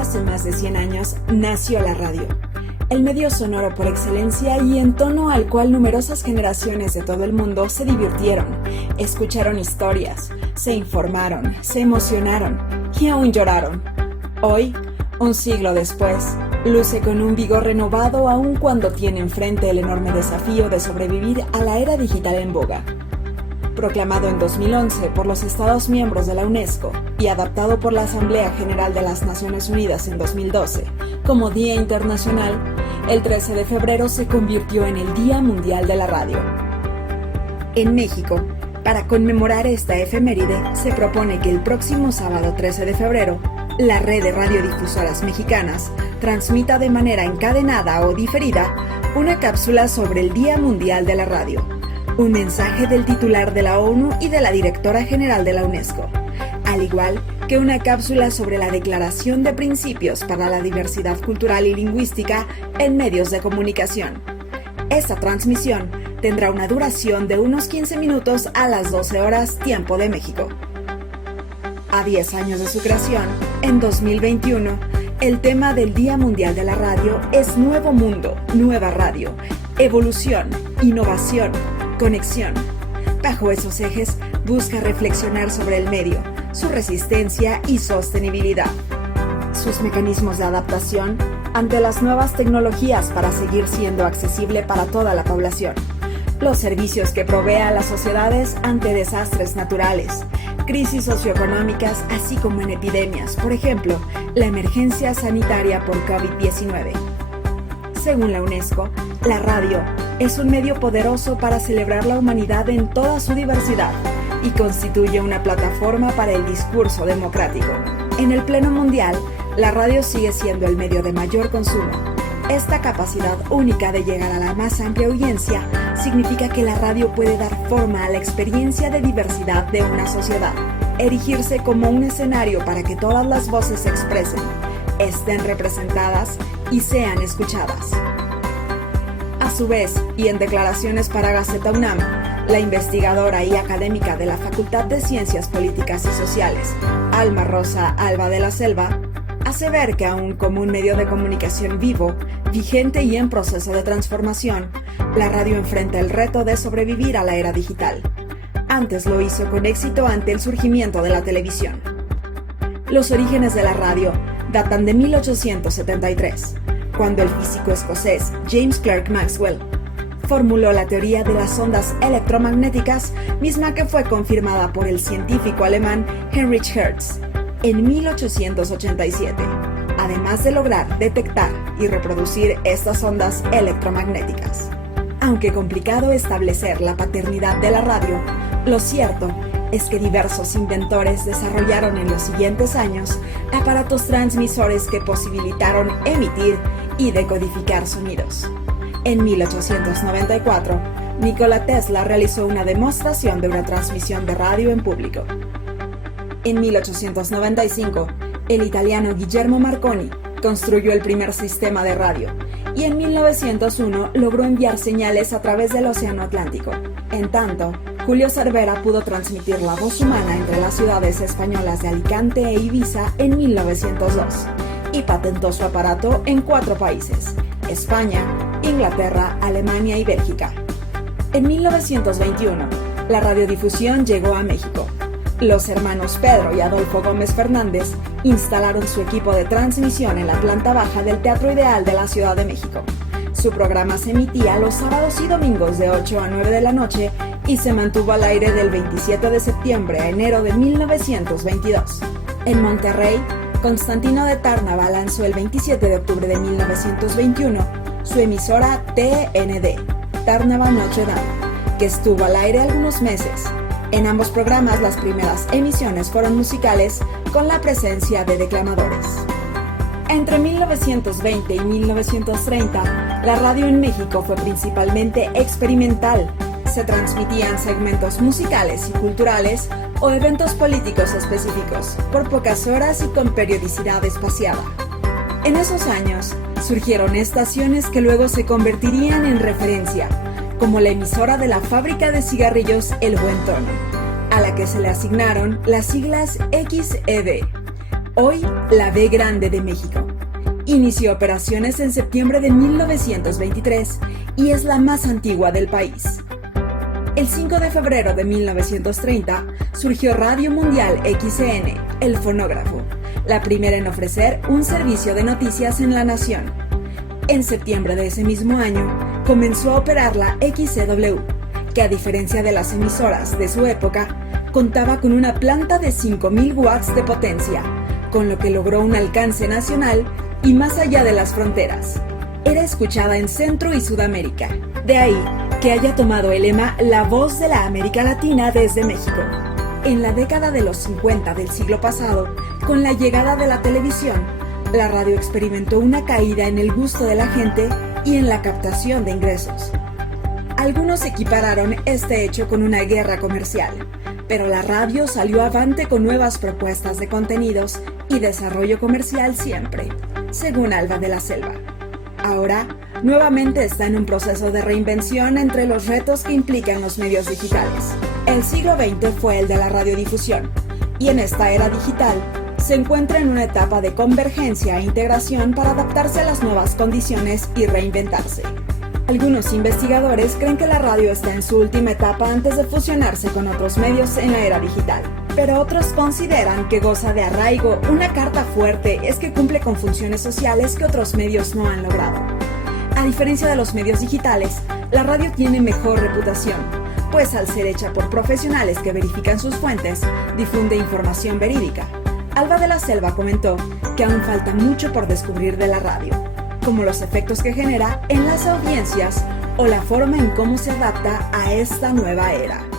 Hace más de 100 años nació la radio, el medio sonoro por excelencia y en tono al cual numerosas generaciones de todo el mundo se divirtieron, escucharon historias, se informaron, se emocionaron y aún lloraron. Hoy, un siglo después, luce con un vigor renovado aun cuando tiene enfrente el enorme desafío de sobrevivir a la era digital en boga. Proclamado en 2011 por los Estados miembros de la UNESCO y adaptado por la Asamblea General de las Naciones Unidas en 2012 como Día Internacional, el 13 de febrero se convirtió en el Día Mundial de la Radio. En México, para conmemorar esta efeméride, se propone que el próximo sábado 13 de febrero, la red de radiodifusoras mexicanas transmita de manera encadenada o diferida una cápsula sobre el Día Mundial de la Radio, un mensaje del titular de la ONU y de la directora general de la UNESCO, al igual que una cápsula sobre la Declaración de Principios para la Diversidad Cultural y Lingüística en medios de comunicación. Esta transmisión tendrá una duración de unos 15 minutos a las 12 horas tiempo de México. A 10 años de su creación, en 2021, el tema del Día Mundial de la Radio es Nuevo Mundo, Nueva Radio, Evolución, Innovación, Conexión. Bajo esos ejes, busca reflexionar sobre el medio, su resistencia y sostenibilidad, sus mecanismos de adaptación ante las nuevas tecnologías para seguir siendo accesible para toda la población, los servicios que provee a las sociedades ante desastres naturales, crisis socioeconómicas, así como en epidemias, por ejemplo, la emergencia sanitaria por COVID-19. Según la UNESCO, la radio es un medio poderoso para celebrar la humanidad en toda su diversidad y constituye una plataforma para el discurso democrático. En el pleno mundial, la radio sigue siendo el medio de mayor consumo. Esta capacidad única de llegar a la más amplia audiencia significa que la radio puede dar forma a la experiencia de diversidad de una sociedad, erigirse como un escenario para que todas las voces se expresen, estén representadas y sean escuchadas. A su vez, y en declaraciones para Gaceta UNAM, la investigadora y académica de la Facultad de Ciencias Políticas y Sociales, Alma Rosa Alba de la Selva, hace ver que aún como un medio de comunicación vivo, vigente y en proceso de transformación, la radio enfrenta el reto de sobrevivir a la era digital. Antes lo hizo con éxito ante el surgimiento de la televisión. Los orígenes de la radio datan de 1873, cuando el físico escocés James Clerk Maxwell formuló la teoría de las ondas electromagnéticas, misma que fue confirmada por el científico alemán Heinrich Hertz en 1887, además de lograr detectar y reproducir estas ondas electromagnéticas. Aunque complicado establecer la paternidad de la radio, lo cierto es que diversos inventores desarrollaron en los siguientes años aparatos transmisores que posibilitaron emitir y decodificar sonidos. En 1894, Nikola Tesla realizó una demostración de una transmisión de radio en público. En 1895, el italiano Guillermo Marconi construyó el primer sistema de radio y en 1901 logró enviar señales a través del Océano Atlántico. En tanto, Julio Cervera pudo transmitir la voz humana entre las ciudades españolas de Alicante e Ibiza en 1902 y patentó su aparato en 4 países: España, Inglaterra, Alemania y Bélgica. En 1921, la radiodifusión llegó a México. Los hermanos Pedro y Adolfo Gómez Fernández instalaron su equipo de transmisión en la planta baja del Teatro Ideal de la Ciudad de México. Su programa se emitía los sábados y domingos de 8 a 9 de la noche y se mantuvo al aire del 27 de septiembre a enero de 1922. En Monterrey, Constantino de Tárnava lanzó el 27 de octubre de 1921 su emisora TND, Tárnava Notre Dame, que estuvo al aire algunos meses. En ambos programas las primeras emisiones fueron musicales con la presencia de declamadores. Entre 1920 y 1930, la radio en México fue principalmente experimental. Se transmitían segmentos musicales y culturales o eventos políticos específicos, por pocas horas y con periodicidad espaciada. En esos años, surgieron estaciones que luego se convertirían en referencia, como la emisora de la fábrica de cigarrillos El Buen Tono, a la que se le asignaron las siglas XED, hoy la B Grande de México. Inició operaciones en septiembre de 1923 y es la más antigua del país. El 5 de febrero de 1930 surgió Radio Mundial XCN, el fonógrafo, la primera en ofrecer un servicio de noticias en la nación. En septiembre de ese mismo año comenzó a operar la XCW, que a diferencia de las emisoras de su época, contaba con una planta de 5.000 watts de potencia, con lo que logró un alcance nacional y más allá de las fronteras. Era escuchada en Centro y Sudamérica. De ahí que haya tomado el lema La Voz de la América Latina desde México. En la década de los 50 del siglo pasado, con la llegada de la televisión, la radio experimentó una caída en el gusto de la gente y en la captación de ingresos. Algunos equipararon este hecho con una guerra comercial, pero la radio salió avante con nuevas propuestas de contenidos y desarrollo comercial siempre, según Alba de la Selva. Ahora, nuevamente está en un proceso de reinvención entre los retos que implican los medios digitales. El siglo XX fue el de la radiodifusión, y en esta era digital se encuentra en una etapa de convergencia e integración para adaptarse a las nuevas condiciones y reinventarse. Algunos investigadores creen que la radio está en su última etapa antes de fusionarse con otros medios en la era digital, pero otros consideran que goza de arraigo. Una carta fuerte es que cumple con funciones sociales que otros medios no han logrado. A diferencia de los medios digitales, la radio tiene mejor reputación, pues al ser hecha por profesionales que verifican sus fuentes, difunde información verídica. Alba de la Selva comentó que aún falta mucho por descubrir de la radio, como los efectos que genera en las audiencias o la forma en cómo se adapta a esta nueva era.